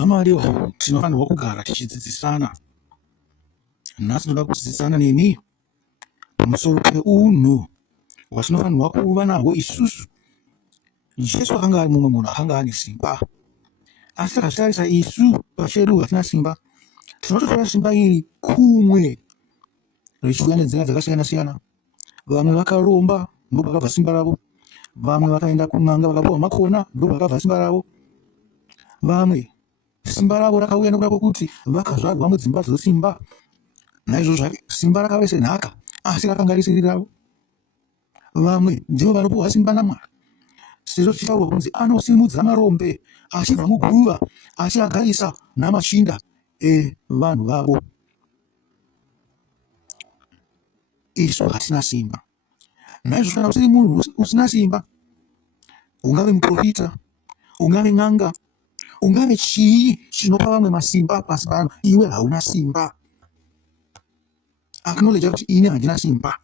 Amaliwa tinofanirwa kugara tichidzidzisana. Nhasi tinoda kudzidzisana nemi pamusoro peunhu hwatinofanirwa kuva nahwo isusu. Jesu akanga ari mumwe munhu akanga ane simba, asi takazvitarisa isu pachedu hatina simba. Tinototora simba iri kumwe richiuya nenzira dzakasiyana siyana. Vamwe vakaromba ndobvakabva simba ravo, vamwe vakaenda kun'anga vakapuwa makona ndobvakabva simba ravo, vamwe simba ravo rakauya nekuda kwekuti vakazvarwa mudzimba dzesimba. Naizvozvo simba rakava senhaka asi rakanga risiri ravo. Vamwe ndivo vanopuwa simba naMwari, sezvo tichitaurwa kunzi anosimudza marombe achibva muguruva achiagarisa namachinda evanhu vavo. Isu hatina simba. Naizvozvo kana usiri munhu usina simba, ungave muprofita, ungave n'anga, ungave chii chinopa vamwe masimba pasi pano, iwe hauna simba. Acknowledge kuti ini handina simba.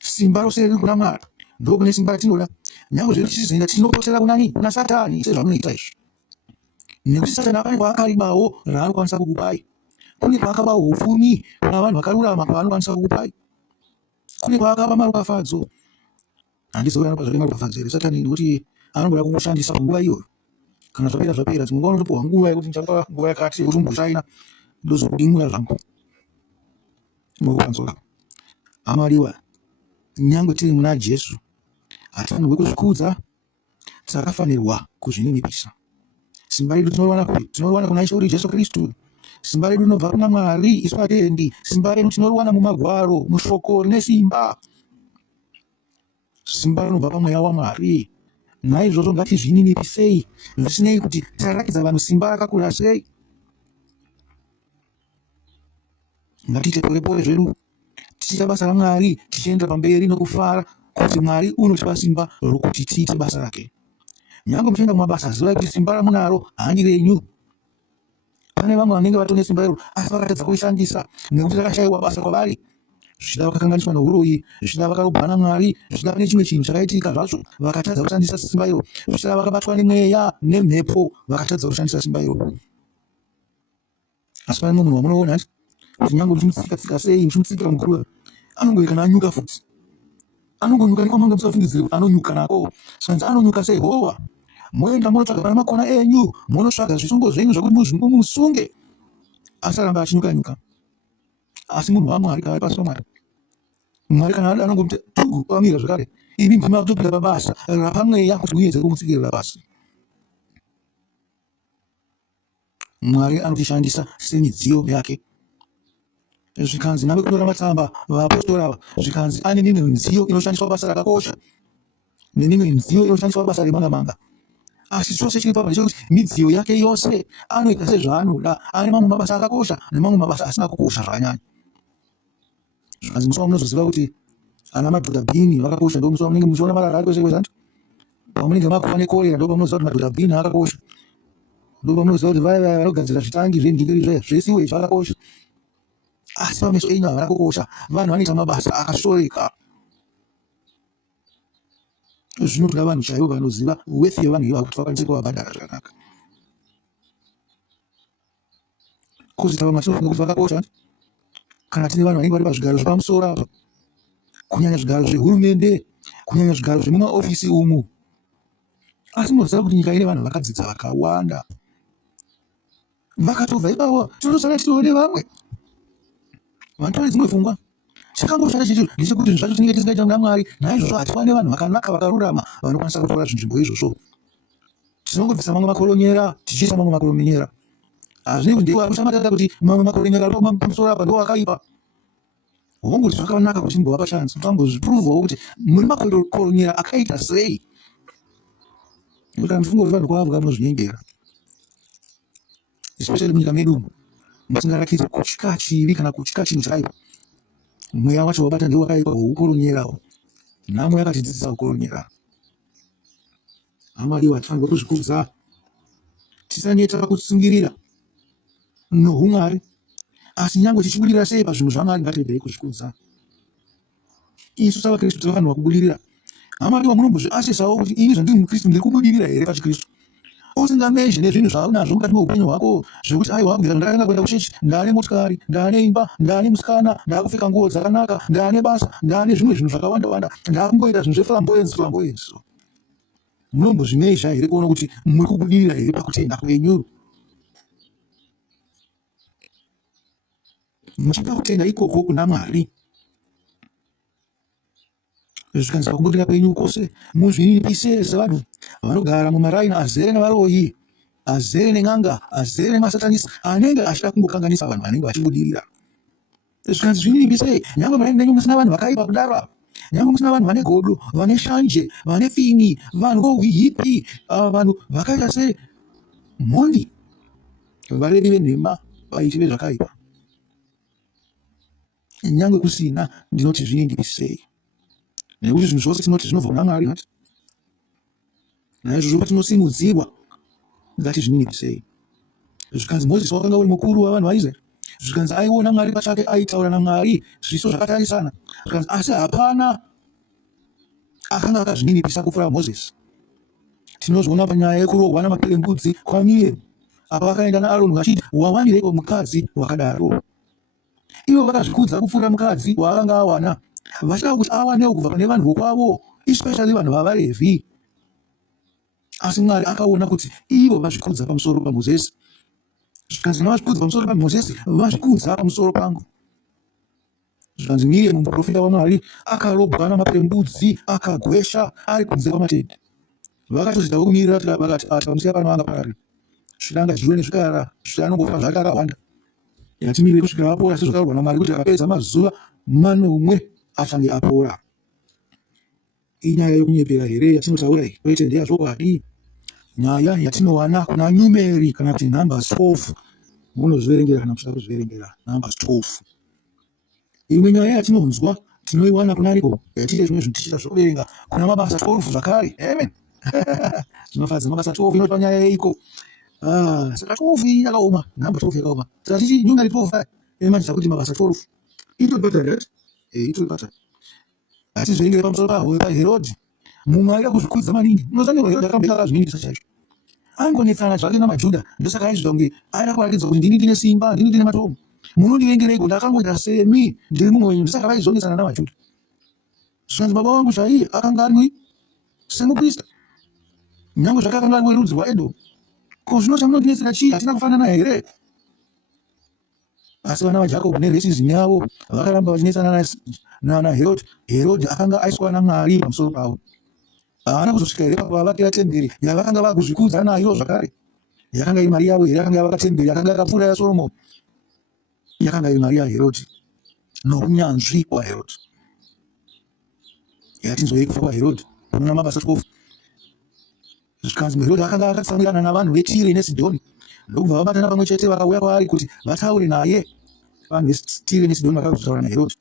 Simba rose riri kuna Mwari, ndokune simba ratinoda. Nyange zviri tichizoenda tinopotsera kunani? Kuna Satani, sezvamunoita izvi. Nekuti Satani pane kwaakaribawo raanokwanisa kukupai. Kune kwaakaba upfumi navanhu vakarurama kwaanokwanisa kukupai. Kune kwaakaba maropafadzo. Handizoona pazvake maropafadzo here Satani, nekuti anongoda kungoshandisa nguva iyoyo. Kana zvapera dzimwe nguva unotopuwa nguva yekuti ndichapa nguva yakati yekuti umboshaina ndozokudimura zvangu. Amaliwa, nyange tiri muna Jesu hatifanirwi kuzvikudza, takafanirwa kuzvininipisa. Simba redu tinoriwana kuna Ishe wedu Jesu Kristu. Simba redu rinobva kuna Mwari, isu hatendi. Simba redu tinoriwana mumagwaro, mushoko rine simba. Simba rinobva pamweya waMwari. Naizvozvo ngatizvininipisei, zvisinei kuti tarakidza vanhu simba rakakura sei. Ngatiite pore zvedu tichiita basa raMwari, tichiendera pamberi nokufara kuti Mwari unotipa simba rokuti tiite basa rake. Nyange muchienda kumabasa, zivai kuti simba ramunaro handi renyu. Pane vamwe vanenge vatone simba iro asi vakatadza kurishandisa nekuti rakashayiwa basa kwavari. Zvichida vakakanganiswa nouroyi, zvichida vakarobwa naMwari, zvichida pane chimwe chinhu chakaitika zvacho vakatadza kushandisa simba iro, zvichida vakabatwa nemweya nemhepo vakatadza kushandisa simba iro. Asi pane mumwe munhu wamunoona kuti nyange muchimutsika sei, muchimutsikira muguruva, anongoika anyuka futi. Anongonyuka nekwamanga musafungidzire anonyuka nako. Saka anonyuka sei howa. Moenda motsvaga pana makona enyu, monosvaga zvisungo zvenyu zvokuti musunge. Asi aramba achinyuka. Asi munhu waMwari kari pasi paMwari. Mwari kana ada anongomute tugu pamira zvakare. Imi ndima kutopinda pabasa rapamweya kuti muedze kumutsikirira basa. Mwari anotishandisa semidziyo yake. Zvikanzi nave kunyora matsamba vapostori ava, zvikanzi ane mimwe midziyo inoshandiswa basa rakakosha nemimwe midziyo inoshandiswa basa remanga-manga. Asi chose chiri papa ndechekuti midziyo yake yose anoita sezvaanoda. Ane mamwe mabasa akakosha nemamwe mabasa asina kukosha zvakanyanya. Zvikanzi musi wamunozoziva kuti ana madhodha bhini vakakosha, ndo musi wamunenge muchiona marara ari kwese kwese. Pamunenge makufa nekorera ndo pamunoziva kuti madhodha bhini akakosha. Ndo pamunoziva kuti vaya vanogadzira zvitangi zvendingiri zvesiwe zvakakosha. Asi pameso enyu havana kukosha, vanhu vanoita mabasa akashoreka. Zvinotoda vanhu chaivo vanoziva wealth yevanhu ivavo kuti vakwanise kuvabhadhara zvakanaka. Kuzita vamwe tinofunga kuti vakakosha kana tine vanhu vanenge vari pazvigaro zvepamusoro apa, kunyanya zvigaro zvehurumende, kunyanya zvigaro zvemumaofisi umu. Asi munoziva kuti nyika ine vanhu vakadzidza vakawanda. Vakatobva ipapo tinotosara tichione vamwe vanotore dzimwe pfungwa. Chakangoshata chicho ndechekuti zvacho tinenge tisingaita muna Mwari. Naizvozvo hatiwane vanhu vakanaka vakarurama vanokwanisa kutora zvinzvimbo izvozvo. Tinongodisa mamwe makoronyera tichiisa mamwe makoronyera. Hazvine kuti ndiwo anoshamatata kuti mamwe makoronyera ari pamusoro apa ndo akaipa. Hongu zvakanaka kuti timbovapa chansi, tambozvipuruvhawo kuti muri makoronyera akaita sei. Nekuti mufungo wevanhu kwavo kamunozvinyengera. Especially munyika medu umu. Musingarakidzi kutya chivi kana kutya chinhu chakaipa. Mweya wacho wabata ndiwo wakaipa hweukoronyerawo. Namwe akatidzidzisa kukoronyera. Amaliwa hatifanirwa kuzvikudza. Tisaneta pakutsungirira noumwari. Asi nyange tichibudirira sei pazvinhu zvaMwari ngatiregerei kuzvikudza. Isu savaKristu tinofanirwa kubudirira. Amaliwa munombozviasisawo kuti ini zvandiri muKristu ndiri kubudirira here pachikristu. usingamezhe nezvinhu zvaunazvo mukati meupenyu hwako zvekuti aiwa kubvira ndakanga kuenda kushechi ndaane motikari, ndaane imba, ndaane musikana, ndakupfeka nguo dzakanaka, ndaane basa, ndaane zvimwe zvinhu zvakawanda wanda, ndakumboita zvinhu zveflamboyensi. Munombozvimezha here kuona kuti muri kubudirira here pakutenda kwenyu? Muchida kutenda ikoko kuna Mwari, zvikanzi pakubudirira kwenyu kwose muzvinipise sevanhu vanogara mumaraini azere nevaroyi, azere nen'anga, azere nemasatanisi anenge achida kungokanganisa vanhu vanenge vachibudirira. Zvikanzi zvinipise nyangwe maraini nenyu musina vanhu vakaipa kudaro, nyangwe musina vanhu vane godo, vane shanje, vane fini, vanhu vohipi, vanhu vakaita se mhondi, varevi venhema, vaiti vezvakaipa. Nyangwe kusina, ndinoti zvinindisei, nekuti zvinhu zvose tinoti zvinobva kuna Mwari. Naizvozvo patinosimudzirwa ngati zvinindisei. Zvikanzi Mozisi wakanga uri mukuru wavanhu vaIsraeri, zvikanzi aiona Mwari pachake, aitaura naMwari zviso zvakatarisana, zvikanzi asi hapana akanga akazvininipisa kupfuura Mozisi. Tinozviona panyaya yekurohwa namaperembudzi kwaMiriamu, apa vakaenda naAroni vachiti wawanireko mukadzi wakadaro. Ivo vakazvikudza kupfuura mukadzi waakanga awana, vachida kuti awanewo kubva pane vanhu vokwavo, especially vanhu vavaRevhi. Asi Mwari akaona kuti ivo vazvikudza pamusoro paMozisi. Zvikanzi navazvikudza pamusoro paMozisi, vazvikudza pamusoro pangu. Zvikanzi Miriamu muprofita waMwari akarobwa namaperembudzi, akagwesha ari kunze kwamatende. Vakatozvida kumirira vakati pamusiya pano angapararira, zvidanga zviwe nezvikara zvanongofa zvake akawanda. Yatimirire kusvikira apora sezvakaurwa naMwari kuti akapedza mazuva manomwe achange apora. Inyaya yokunyepera here yatinotaura iyi, kwete ndeyazvokwadi. Nyaya yatinowana kuna numeri kana kuti numbers 12, munozviverengera kana kuchida kuzviverengera numbers 12. Imwe nyaya yatinonzwa tinoiwana kunariko yatiite zvimwe zvinhu tichita zvokuverenga kuna mabasa 12 zvakare. Amen. Zvinofadza mabasa 12 inoti panyaya yeiko. Saka 12 yakaoma, namba 12 yakaoma. Saka tichi numeri 12 manje kuti mabasa 12 itopata right? Itopata. Asi zviringire pamusoro paHerodhi, mumwe aida kuzvikudza maningi. Unozange Herodhi akambeka akazvininipisa chaizvo. Angonetsana zvake namaJudha, ndosaka aizvida kunge aida kuratidza kuti ndini ndine simba, ndini ndine matomu. Munondivengereiko ndakangoita semi, ndiri mumwe wenyu. Ndosaka vaizonetsana navaJudha. Zvikanzi baba vangu chaiye akanga ari semuprista, nyangwe zvake akanga ari werudzi rwaEdhomu. Ko zvino chamunondinetsera chii? Hatina kufanana here? Asi vana vaJakobho neresizini yavo vakaramba vachinetsana naHerodhi. Herodhi akanga aiswa naMwari pamusoro pavo. Haana kuzosvika here pavakavakira temberi yavakanga vakuzvikudza nayo zvakare. Yakanga iri mari yavo here? Yakanga yavaka temberi yakanga yakapfuura yaSoromoni. Yakanga iri mari yaHerodhi nounyanzvi hwaHerodhi. Yatinzwei kufa kwaHerodhi kuna mabasa 12. Zvikanzi Herodhi akanga akatsamwirana navanhu veTire neSidhoni, ndokubva vabatana pamwe chete vakauya kwaari kuti vataure naye. Vanhu veTire neSidhoni vakataura naHerodhi.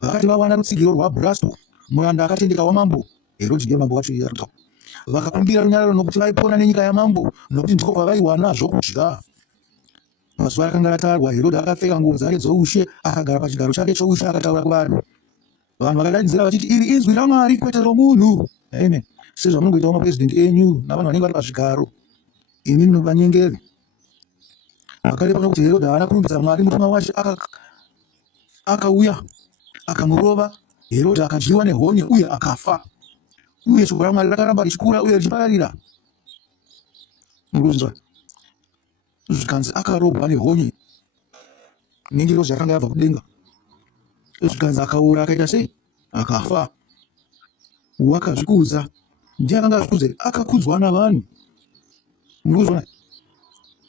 Vakati vawana rutsigiro rwaBhurasto, muranda akatendeka wamambo, Herodhi ndiye mambo wacho iye akataura, vakakumbira runyararo nokuti vaipona nenyika yamambo, nokuti ndiko kwavaiwana zvokudya. Mazuva akanga atarwa, Herodhi akapfeka nguo dzake dzoushe, akagara pachigaro chake choushe, akataura kuvanhu. Vanhu vakadanidzira vachiti, iri inzwi raMwari kwete romunhu. Amen. Sezvamunongoitawo maprezidendi enyu navanhu vanenge vari pazvigaro, imi munovanyengeri. Vakare pano kuti Herodhi haana kurumbidza Mwari, mutumwa wacho akauya akamurova. Herodhi akadyiwa nehonye uye akafa. Uye shoko raMwari rakaramba richikura uye richipararira. Mukunzwa? Zvikanzi akarobwa nehonye nendiro zvakanga yabva kudenga. Zvikanzi akaura akaita sei? Akafa. Wakazvikudza. Ndiye akanga azvikudza, akakudzwa navanhu. Mukunzwa?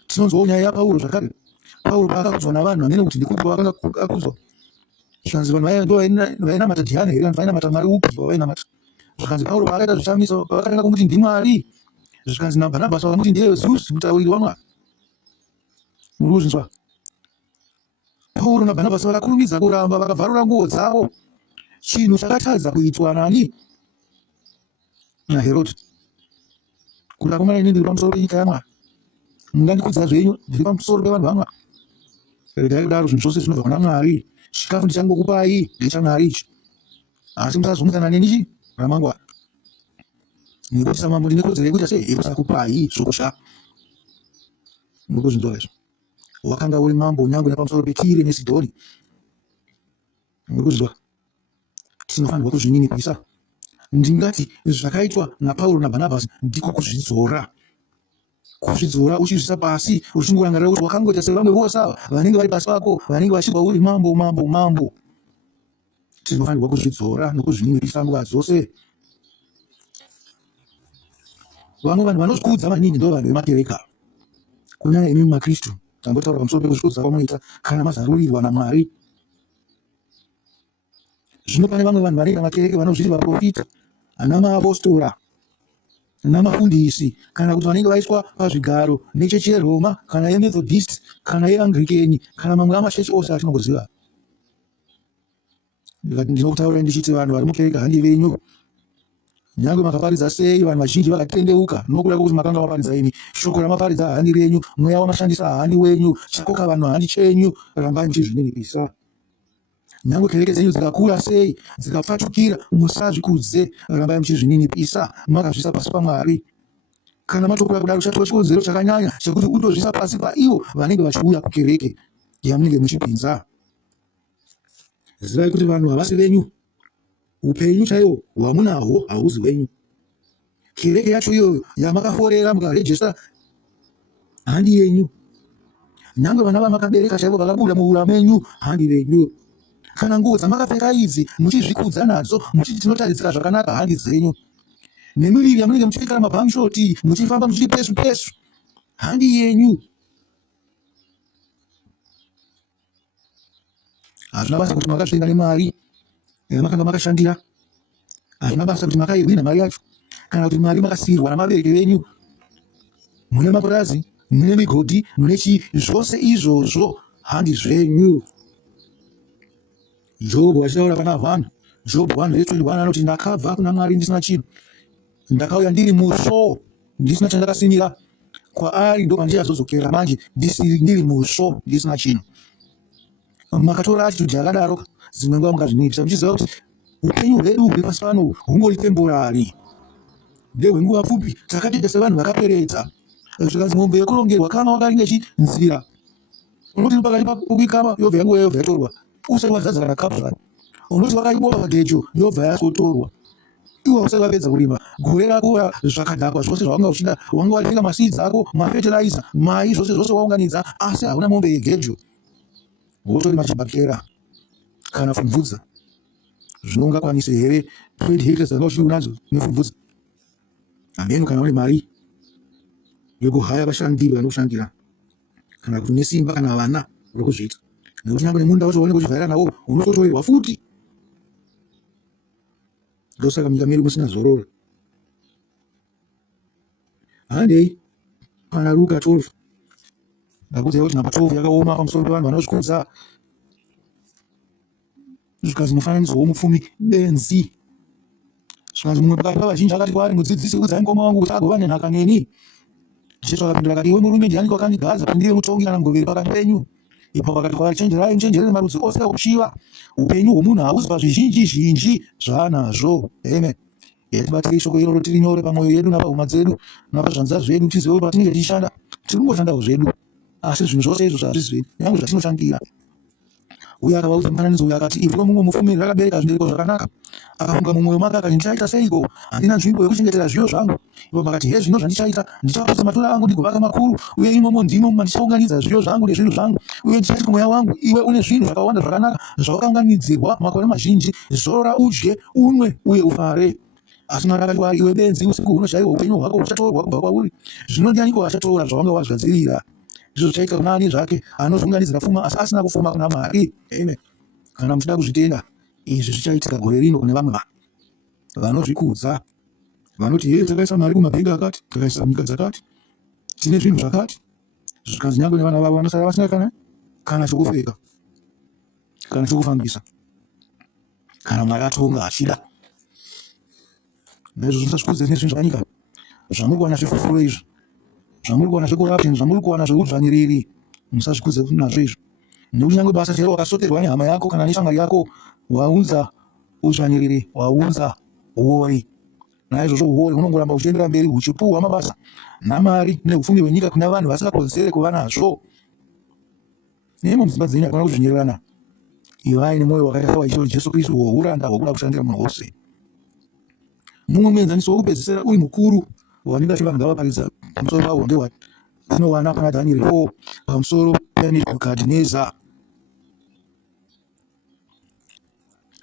Tinonzwawo nyaya yaPauro zvakare. Pauro paakakudzwa navanhu hanene kuti ndikupi wakanga akudzwa. Zvikanzi vanhu vainamata Dhiana here? Vanhu vainamata Mwari upi wavainamata? Zvikanzi Pauro paakaita zvishamiso vakatanga kumuti ndiMwari. Zvikanzi naBhanabhasi vakamuti ndiye Zeus, mutauriri waMwari. Murikuzvinzwa? Pauro naBhanabhasi vakakurumidza kuramba, vakabvarura nguo dzavo. Chinhu chakatadza kuitwa nani? naHerodhi. Kuda kwamwari ndiri pamusoro penyika yaMwari. Mungandikudza zvenyu ndiri pamusoro pevanhu vaMwari. Regai kudaro, zvinhu zvose zvinobva kuna Mwari. Chikafu ndichangokupai ndechaMwari ichi. Asi musazomukana neni ramangwana. Nekuti samambo ndine kodzero yekuita sei? Yekusakupai zvokudya. Murikuzvinzwa izvo? Wakanga uri mambo nyange nepamusoro peTire neSidhoni. Murikuzvinzwa? Tinofanirwa kuzvininipisa. Ndingati zvakaitwa naPauro naBhanabhasi ndiko kuzvidzora. Kuzvidzora uchizvisa pasi, uchingorangarira kuti wakangoita sevamwe vose ava vanenge vari pasi pako, vanenge vachibva uri mambo. Tinofanirwa kuzvidzora nokuzvininipisa nguva dzose. Vamwe vanhu vanozvikudza maningi ndo vanhu vemakereka. Kunyanya imi maKristu, tambotaura pamusoro pekuzvikudza kwamunoita kana mazarurirwa naMwari. Zvino pane vamwe vanhu vanoita makereke vanozviti vaprofita, ana maapostora, namafundisi, kana kuti vanenge vaiswa pazvigaro nechechi yeRoma kana yeMethodist kana yeAnglikeni kana mamwe amachechi ose atinongoziva. Ndinokutaura ndichiti vanhu vari mukereke handi venyu. Nyange makaparidza sei vanhu vazhinji vakatendeuka nokuda kwokuti makanga maparidza imi. Shoko ramaparidza handi renyu, mweya wamashandisa handi wenyu, chakoka vanhu handi chenyu. Rambai muchizvininipisa. Nyange kereke dzenyu dzikakura sei, dzikapfatukira, musazvikudze. Rambai muchizvininipisa, makazvisa pasi paMwari. Kana matokura kudaro chatova chikonzero chakanyanya chekuti utozvisa pasi paivo vanenge vachiuya kukereke yamunenge muchipinza. Zivai kuti vanhu havasi venyu. Upenyu chaiwo hwamunahwo hauzi wenyu. Kereke yacho iyoyo yamakaforera mukarejesta handi yenyu. Nyange vana vamakabereka chaivo vakabuda muura menyu handi venyu. Kana nguo dzamakapfeka idzi muchizvikudza nadzo muchiti tinotaridzika zvakanaka handi dzenyu. Nemiviri yamunenge muchipfeka mabhamshoti muchifamba muchiti pesu handi yenyu. Hazvina basa kuti makasvinga nemari yamakanga makashandira. Hazvina basa kuti makaiwina mari yacho kana kuti mari makasirwa namabereki venyu. Mune mapurazi, mune migodhi, mune chii, zvose izvozvo handi zvenyu. Jobho achitaura pana vanhu, Jobho 1:21 anoti ndakabva kuna Mwari ndisina chinhu. Ndakauya ndiri musvo, ndisina chandakasimira. Kwaari ndo pandichazodzokera manje ndiri musvo, ndisina chinhu. Makatora attitude yakadaro, dzimwe nguva mukazvininipisa muchiziva kuti upenyu hwedu huri pasi pano hungori temporari. Ndehwenguva pfupi, takatoita sevanhu vakaperedza. Zvikanzi mombe yekurongerwa kama wakaringa ichinzira. Unoti pakati pokukama yobva yanguva yobva yatorwa. Usati wadzadza kana kapu zvani. Unoti wakaibowa pagejo yobva yasotorwa. Iwe usati wapedza kurima. Gore rako zvakadhakwa zvose zvawanga uchida. Wanga watenga maseeds ako, mafertilizer, mai zvose waunganidza, asi hauna mombe yegejo. Wotori machibhakera kana pfumvudza. Zvinongakwanise here 20 hectares dzanga uchiri unadzo nepfumvudza. Ameno kana une mari yokuhaya vashandiri vanoshandira kana kuti nesimba kana vana rokuzviita. Nekuti nyange nemunda wacho waunenge uchivhaira nawo unototorerwa futi. Ndosaka munyika medu musina zororo. Handei pana Luka 12. Ndakuziva kuti namba 12 yakaoma pamusoro pevanhu vanozvikudza. Zvikanzi mufananidzo womupfumi benzi. Zvikanzi mumwe pakati pavazhinji akati kwaari, mudzidzisi, udzai mukoma wangu kuti agova nenhaka neni. Jesu akapindura akati, iwe murume ndiani wakandigadza kuti ndive mutongi kana mugoveri pakati penyu? Ipapo akati kwaari, chenjerai muchenjerere marudzi ose okuchiva. Upenyu hwomunhu hauzi pazvizhinji zvaanazvo. Amen. Tibatirei shoko iroro tiri nyore pamwoyo yedu napahuma dzedu napazvanza zvedu, tizive kuti patinenge tichishanda tiri kungoshandawo zvedu, asi zvinhu zvose izvo hazvizivi nyange zvatinoshandira. Uye akavaudza mufananidzo uyu akati, ivhu romumwe mufumi rakabereka zvibereko zvakanaka. Akafunga mumwoyo make akati, ndichaita seiko? Handina nzvimbo yokuchengetera zviyo zvangu. Ivo vakati, he, zvino zvandichaita, ndichaputsa matura angu ndigovaka makuru, uye imomo ndimo mandichaunganidza zviyo zvangu nezvinhu zvangu. Uye ndichati kumweya wangu, iwe une zvinhu zvakawanda zvakanaka zvawakaunganidzirwa makore mazhinji, zorora udye, unwe uye ufare. Asi Mwari akati kwaari, iwe benzi, usiku huno chaiwo upenyu hwako huchatorwa kubva kwauri. Zvino ndianiko achatora zvawanga wazvigadzirira? Izvo zvichaita kuna ani zvake anozviunganidzira pfuma asi asina kufuma kuna Mwari. Amen. Kana muchida kuzvitenda, izvi zvichaitika gore rino kune vamwe vanhu vanozvikudza, vanoti he, takaisa mari kumabhengi akati, takaisa nyika dzakati, tine zvinhu zvakati. Zvikanzi nyange nevana vavo vanosara vasina kana chokupfeka kana chokufambisa kana Mwari atonga achida. Naizvozvo musazvikudze nezvinhu zvakanyika zvamuri kuwana zvefufuro izvo, zvamuri kuwana zvecorruption, zvamuri kuwana zveudzvanyiriri, musazvikudze nazvo izvo. Nekuti nyange basa chero wakasoterwa nehama yako kana neshamwari yako, waunza udzvanyiriri, waunza uori. naizvozvo uori hunongoramba huchiendera mberi huchipuhwa mabasa namari neupfumi hwenyika kuna vanhu vasingakodzere kuva nazvo. Nemo mudzimba dzenyu hakuna kuzvinyererana ivai nemwoyo wakaita sawa Jesu Kristu wouranda hwokuda kushandira munhu wose. Mumwe muenzaniso wokupedzisira uyu mukuru wandinga kuti vanhu ngavaparidza pamusoro pawo ndewatinowana pana Dhanieri 4 pamusoro paNebhukadhineza.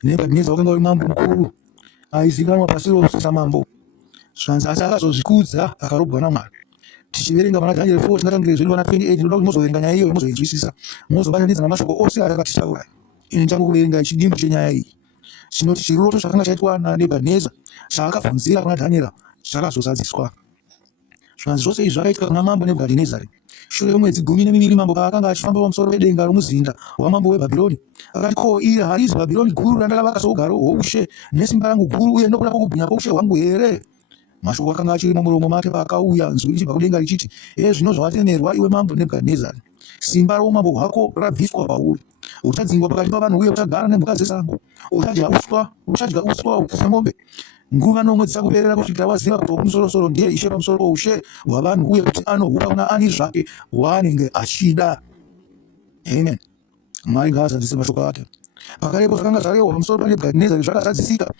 Nebhukadhineza wakanga uri mambo mukuru aizikanwa pasi rose samambo, zvanzi asi akazozvikudza akarobwa naMwari. Tichiverenga pana Dhanieri 4 tingatangire zviri pana 28. Ndinoda kuti mozoverenga nyaya iyoyo mozoinzwisisa, mozobatanidza namashoko ose akatitaura. Ini ndichangokuverenga chidimbu chenyaya iyi chinoti chiroto chakanga chaitwa naNebhukadhineza chaakabvunzira kuna Dhanieri chakazozadziswa. Zvanzi zvose izvi zvakaitika kuna mambo Nebhukadhinezari. Shure kwemwedzi 12 mambo paakanga achifamba pamusoro pedenga romuzinda wamambo weBhabhironi, akati, ko, iri harizi Bhabhironi guru randakavaka sougaro hwoushe nesimba rangu guru uye nokuda kwokubwinya kwoushe hwangu here? Mashoko akanga achiri mumuromo make paakauya nzwi richibva kudenga richiti, zvino zvawatemerwa iwe mambo Nebhukadhinezari, simba roumambo hwako rabviswa pauri. Uchadzingwa pakati pavanhu uye uchagara nemhuka dzesango. Uchadya uswa semombe. Nguva nomwe dzichakuperera kusvikira waziva kuti Wokumusoro-soro ndiye Ishe pamusoro poushe hwavanhu uye kuti anohupa kuna ani zvake waanenge achida. Amen. Mwari ngaazadzise mashoko ake. Pakarepo zvakanga zvarehwa pamusoro paNebhukadhinezari zvakazadzisika.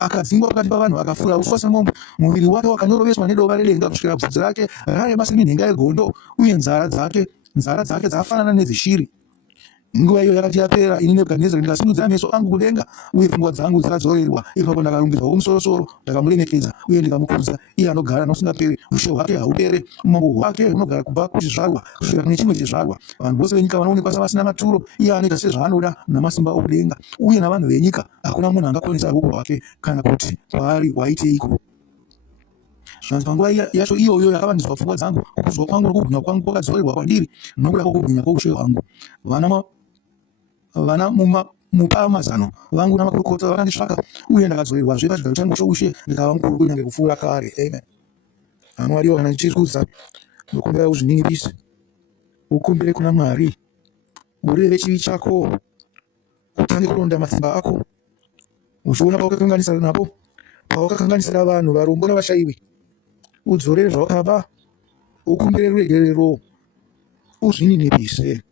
Akadzingwa pakati pavanhu akafura uswa semombe. Muviri wake wakanyoroveswa nedova redenga kusvikira bvudzi rake rarema seminhenga yegondo uye nzara dzake dzafanana nedzeshiri. Nguva iyo yakati yapera, ini Nebhukadhinezari ndikasimudzira meso angu kudenga uye pfungwa dzangu dzakadzorerwa. Ipapo ndakarumbidzwa Wokumusoro-soro, ndakamuremekedza uye ndikamukudza iye anogara nokusingaperi. Ushe hwake haupere, umambo hwake hunogara kubva kuchizvarwa kusvika kune chimwe chizvarwa. Vanhu vose venyika vanoonekwa savasina maturo. Iye anoita sezvaanoda namasimba okudenga, uye navanhu venyika hakuna munhu angakonesa ruoko rwake kana kuti kwaari waiteiko. Zvanzi panguva yacho iyoyo yakavandiswa pfungwa dzangu, kukudzwa kwangu nokubwinya kwangu kwakadzorerwa kwandiri nokuda kwokubwinya kwoushe hwangu. Vana mupamazano vangu namakurukota vakanditsvaka uye ndakadzorerwazve pachigaro changu choushe ndikava mukuru kunyange kupfuura kare. Amen. Mwariwo kana ndichirikudza ndokumbira uzvininipise, ukumbire kuna Mwari, ureve chivi chako, utange kuronda matsimba ako, uchiona pawakakanganisira napo, pawakakanganisira vanhu varombo navashayiwi, udzorere zvawakaba, ukumbire ruregerero, uzvininipise.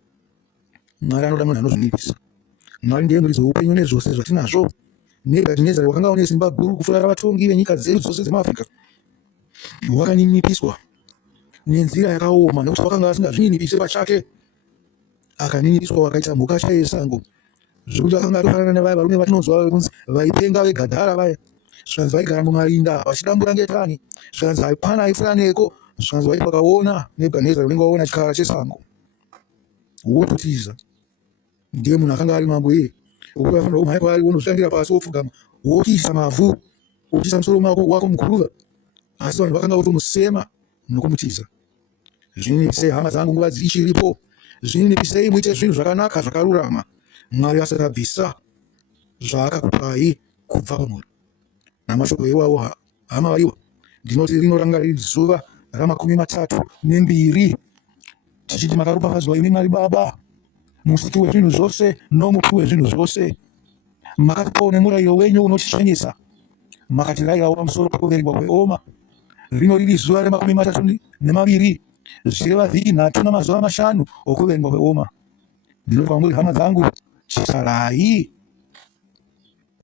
Mwari anoda munhu anozvininipisa. Mwari ndiye muridzi woupenyu nezvose zvatinazvo. Nebhukadhinezari wakanga une simba guru kupfuura vatongi venyika dzedu dzose dzemuAfrica wakaninipiswa nenzira yakaoma, nekuti wakanga asingazvininipise pachake. Akaninipiswa wakaita mhuka chaiyo yesango, zvekuti akanga atofanana nevaya varume vatinonzwa kunzi vaipenga veGadhara vaya. Zvanzi vaigara mumarinda vachidambura ngetani. Zvanzi hapana aifura neko. Zvanzi vaiti vakaona Nebhukadhinezari unenge waona chikara chesango wototiza ndiye munhu akanga ari mambo iye. Ukuti afanira kumhanya kwaari wonozvishandira pasi wopfugama wotiisa mavhu, wotiisa musoro wako muguruva. Asi vanhu vakanga votomusema nokumutiza. Zvininipisei hama dzangu nguva dzichiripo, zvininipisei muite zvinhu zvakanaka zvakarurama. Mwari asati abvisa zvaakakupai kubva kwamuri. Namashoko iwawo hama vaiwa, ndinoti rinoranga riri zuva ra32 tichiti makaropafadzwa imi Mwari Baba, musiki wezvinhu zvose nomupi wezvinhu zvose. Makatipawo nemurayiro wenyu unotishanyisa, makatirayirawo pamusoro pakuverengwa kweoma. Rino riri zuva ra32 zvichireva vhiki 3 namazuva 5 okuverengwa kweoma. Ndinoti kwamuri hama dzangu, chisarai.